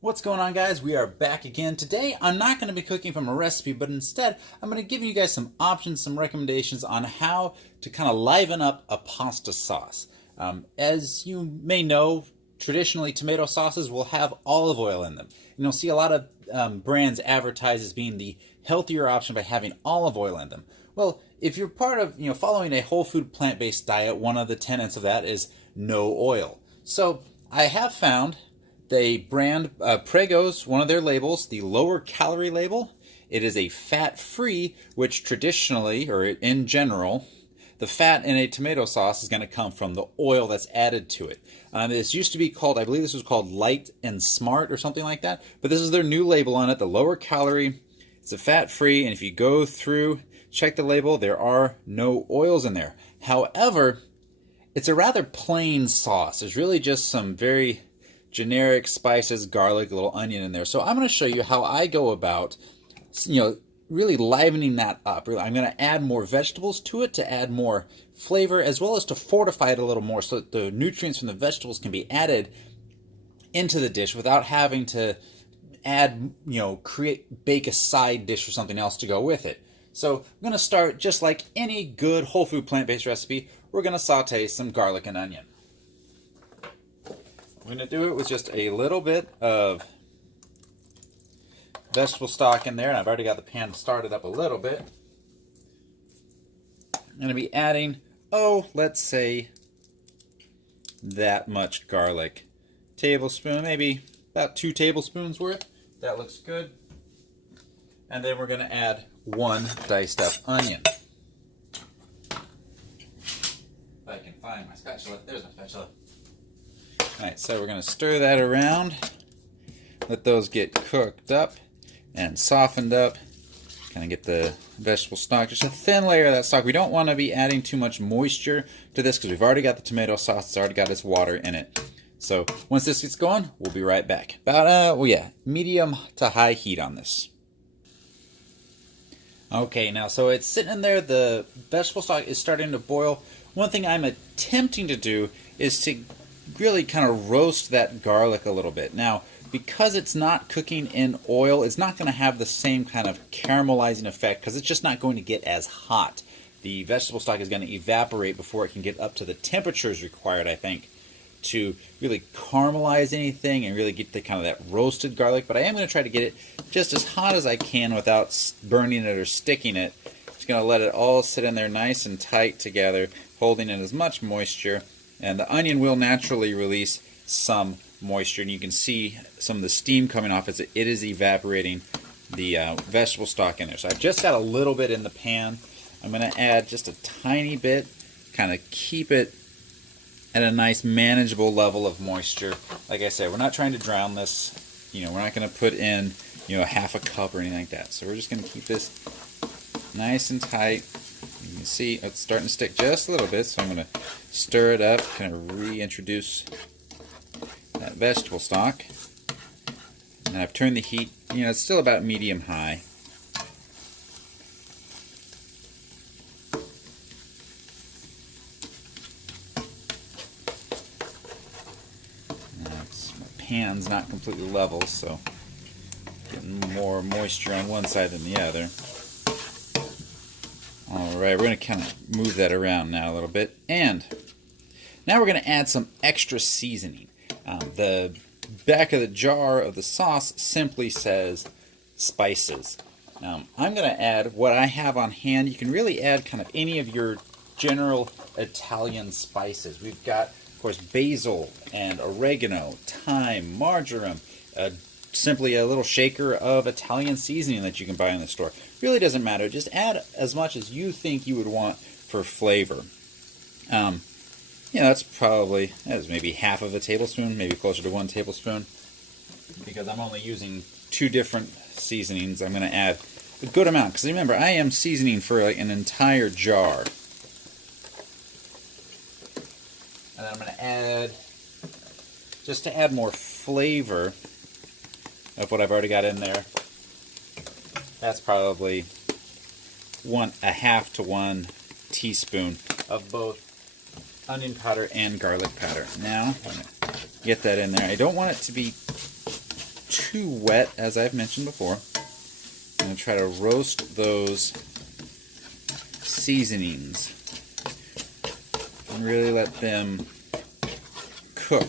What's going on, guys? We are back again. Today I'm not going to be cooking from a recipe, but instead I'm going to give you guys some options, some recommendations on how to kind of liven up a pasta sauce. As you may know, traditionally tomato sauces will have olive oil in them. And you'll see a lot of brands advertise as being the healthier option by having olive oil in them. Well, if you're part of following a whole food plant-based diet, one of the tenets of that is no oil. So I have found they brand Prego's, one of their labels, the lower calorie label. It is a fat-free, which traditionally, or in general, the fat in a tomato sauce is going to come from the oil that's added to it. This used to be called, I believe this was called Light and Smart or something like that, but this is their new label on it, the lower calorie. It's a fat-free, and if you go through, check the label, there are no oils in there. However, it's a rather plain sauce. There's really just some very generic spices, garlic, a little onion in there. So I'm going to show you how I go about, really livening that up. I'm going to add more vegetables to it to add more flavor, as well as to fortify it a little more so that the nutrients from the vegetables can be added into the dish without having to add, bake a side dish or something else to go with it. So I'm going to start just like any good whole food plant-based recipe. We're going to saute some garlic and onion. We're going to do it with just a little bit of vegetable stock in there, and I've already got the pan started up a little bit. I'm going to be adding, let's say that much garlic. Tablespoon, maybe about 2 tablespoons worth. That looks good. And then we're going to add 1 diced up onion. If I can find my spatula. There's my spatula. Alright, so we're going to stir that around, let those get cooked up and softened up, kind of get the vegetable stock, just a thin layer of that stock. We don't want to be adding too much moisture to this because we've already got the tomato sauce, it's already got its water in it. So once this gets going, we'll be right back. About, medium to high heat on this. Okay, now so it's sitting in there, the vegetable stock is starting to boil. One thing I'm attempting to do is to really kind of roast that garlic a little bit. Now, because it's not cooking in oil, it's not going to have the same kind of caramelizing effect because it's just not going to get as hot. The vegetable stock is going to evaporate before it can get up to the temperatures required, I think, to really caramelize anything and really get the kind of that roasted garlic. But I am going to try to get it just as hot as I can without burning it or sticking it. Just going to let it all sit in there nice and tight together, holding in as much moisture. And the onion will naturally release some moisture, and you can see some of the steam coming off as it is evaporating the vegetable stock in there. So I've just got a little bit in the pan. I'm going to add just a tiny bit, kind of keep it at a nice manageable level of moisture. Like I said, we're not trying to drown this. We're not going to put in, half a cup or anything like that. So we're just going to keep this nice and tight. You can see it's starting to stick just a little bit, so I'm going to stir it up, kind of reintroduce that vegetable stock. And I've turned the heat, it's still about medium-high. My pan's not completely level, so getting more moisture on one side than the other. Alright, we're going to kind of move that around now a little bit. And now we're going to add some extra seasoning. The back of the jar of the sauce simply says spices. I'm going to add what I have on hand. You can really add kind of any of your general Italian spices. We've got, of course, basil and oregano, thyme, marjoram, simply a little shaker of Italian seasoning that you can buy in the store. Really doesn't matter. Just add as much as you think you would want for flavor. That's maybe half of a tablespoon, maybe closer to 1 tablespoon. Because I'm only using 2 different seasonings, I'm going to add a good amount. Because remember, I am seasoning for like an entire jar. And then I'm going to add, just to add more flavor of what I've already got in there, that's probably a half to 1 teaspoon of both onion powder and garlic powder. Now, I'm going to get that in there. I don't want it to be too wet, as I've mentioned before. I'm going to try to roast those seasonings and really let them cook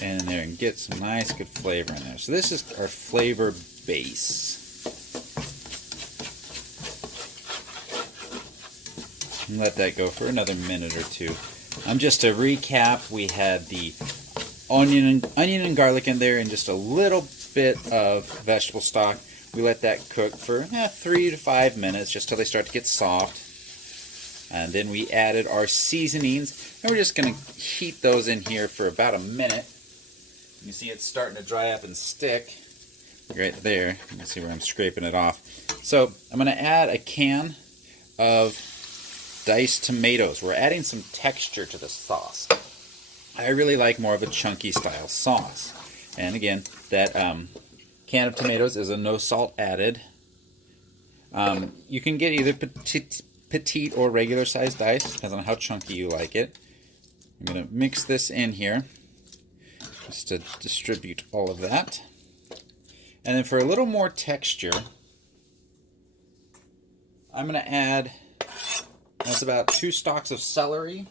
in there and get some nice good flavor in there. So this is our flavor base. And let that go for another minute or two. Just to recap, we had the onion and garlic in there and just a little bit of vegetable stock. We let that cook for 3 to 5 minutes, just till they start to get soft. And then we added our seasonings, and we're just going to heat those in here for about a minute. You see it's starting to dry up and stick right there. You can see where I'm scraping it off. So I'm going to add a can of diced tomatoes. We're adding some texture to the sauce. I really like more of a chunky style sauce. And again, that can of tomatoes is a no salt added. You can get either petite or regular sized dice, depends on how chunky you like it. I'm going to mix this in here just to distribute all of that. And then for a little more texture, I'm going to add, that's about 2 stalks of celery.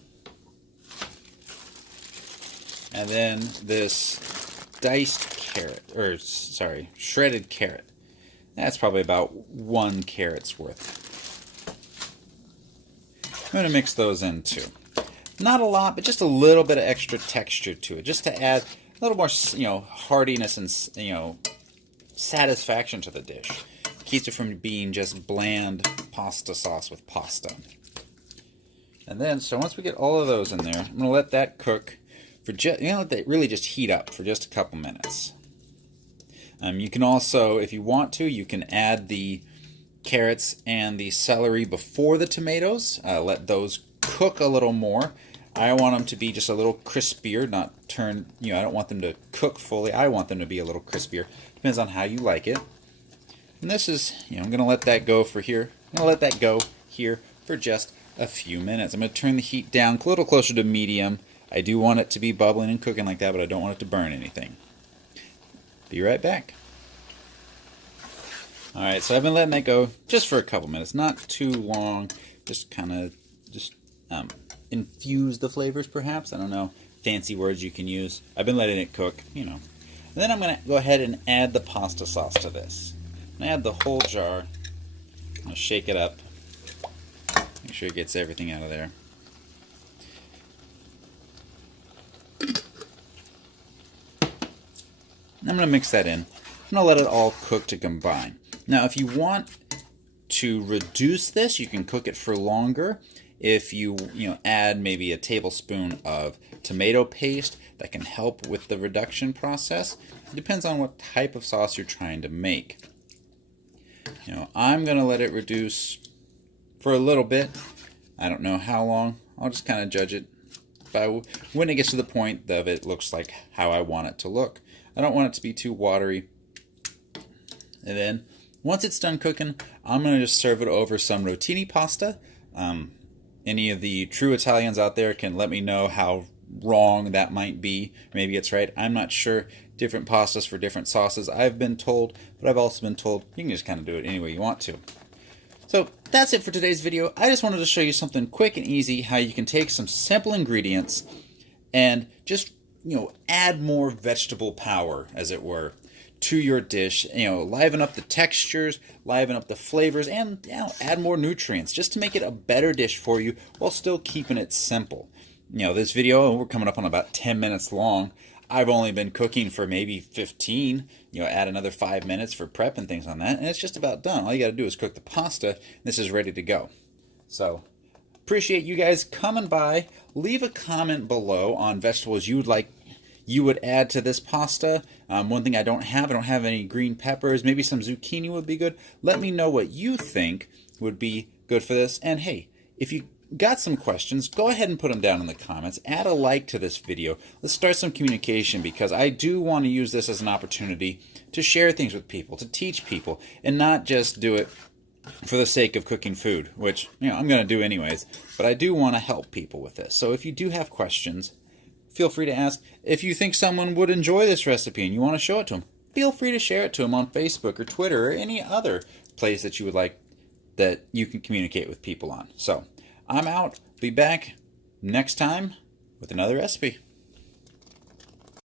And then this diced carrot, or sorry, shredded carrot. That's probably about 1 carrot's worth. I'm going to mix those in too. Not a lot, but just a little bit of extra texture to it, just to add a little more, heartiness and, satisfaction to the dish. Keeps it from being just bland pasta sauce with pasta. And then, so once we get all of those in there, I'm going to let that cook for just, let that really just heat up for just a couple minutes. You can also, if you want to, you can add the carrots and the celery before the tomatoes. Let those cook a little more. I want them to be just a little crispier, not turn, I don't want them to cook fully. I want them to be a little crispier. Depends on how you like it. And this is, I'm going to let that go for here. I'm going to let that go here for just a few minutes. I'm going to turn the heat down a little closer to medium. I do want it to be bubbling and cooking like that, but I don't want it to burn anything. Be right back. Alright, so I've been letting that go just for a couple minutes, not too long, just kind of infuse the flavors perhaps. I don't know, fancy words you can use. I've been letting it cook, And then I'm going to go ahead and add the pasta sauce to this. And add the whole jar. I'm going to shake it up. Make sure it gets everything out of there. And I'm going to mix that in. I'm going to let it all cook to combine. Now, if you want to reduce this, you can cook it for longer. If you add maybe a tablespoon of tomato paste, that can help with the reduction process. It depends on what type of sauce you're trying to make. I'm going to let it reduce for a little bit. I don't know how long. I'll just kind of judge it by when it gets to the point of it looks like how I want it to look. I don't want it to be too watery. And then once it's done cooking, I'm going to just serve it over some rotini pasta. Any of the true Italians out there can let me know how wrong that might be. Maybe it's right. I'm not sure. Different pastas for different sauces, I've been told, but I've also been told you can just kind of do it any way you want to. So that's it for today's video. I just wanted to show you something quick and easy, how you can take some simple ingredients and just, add more vegetable power, as it were, to your dish. Liven up the textures, liven up the flavors, and add more nutrients just to make it a better dish for you while still keeping it simple. This video, we're coming up on about 10 minutes long. I've only been cooking for maybe 15. Add another 5 minutes for prep and things on that, and it's just about done. All you got to do is cook the pasta, and this is ready to go. So, appreciate you guys coming by. Leave a comment below on vegetables you would add to this pasta. One thing I don't have any green peppers. Maybe some zucchini would be good. Let me know what you think would be good for this. And hey, if you got some questions, go ahead and put them down in the comments. Add a like to this video. Let's start some communication, because I do want to use this as an opportunity to share things with people, to teach people, and not just do it for the sake of cooking food, which I'm going to do anyways. But I do want to help people with this. So if you do have questions, feel free to ask. If you think someone would enjoy this recipe and you want to show it to them, feel free to share it to them on Facebook or Twitter or any other place that you would like that you can communicate with people on. So I'm out. Be back next time with another recipe.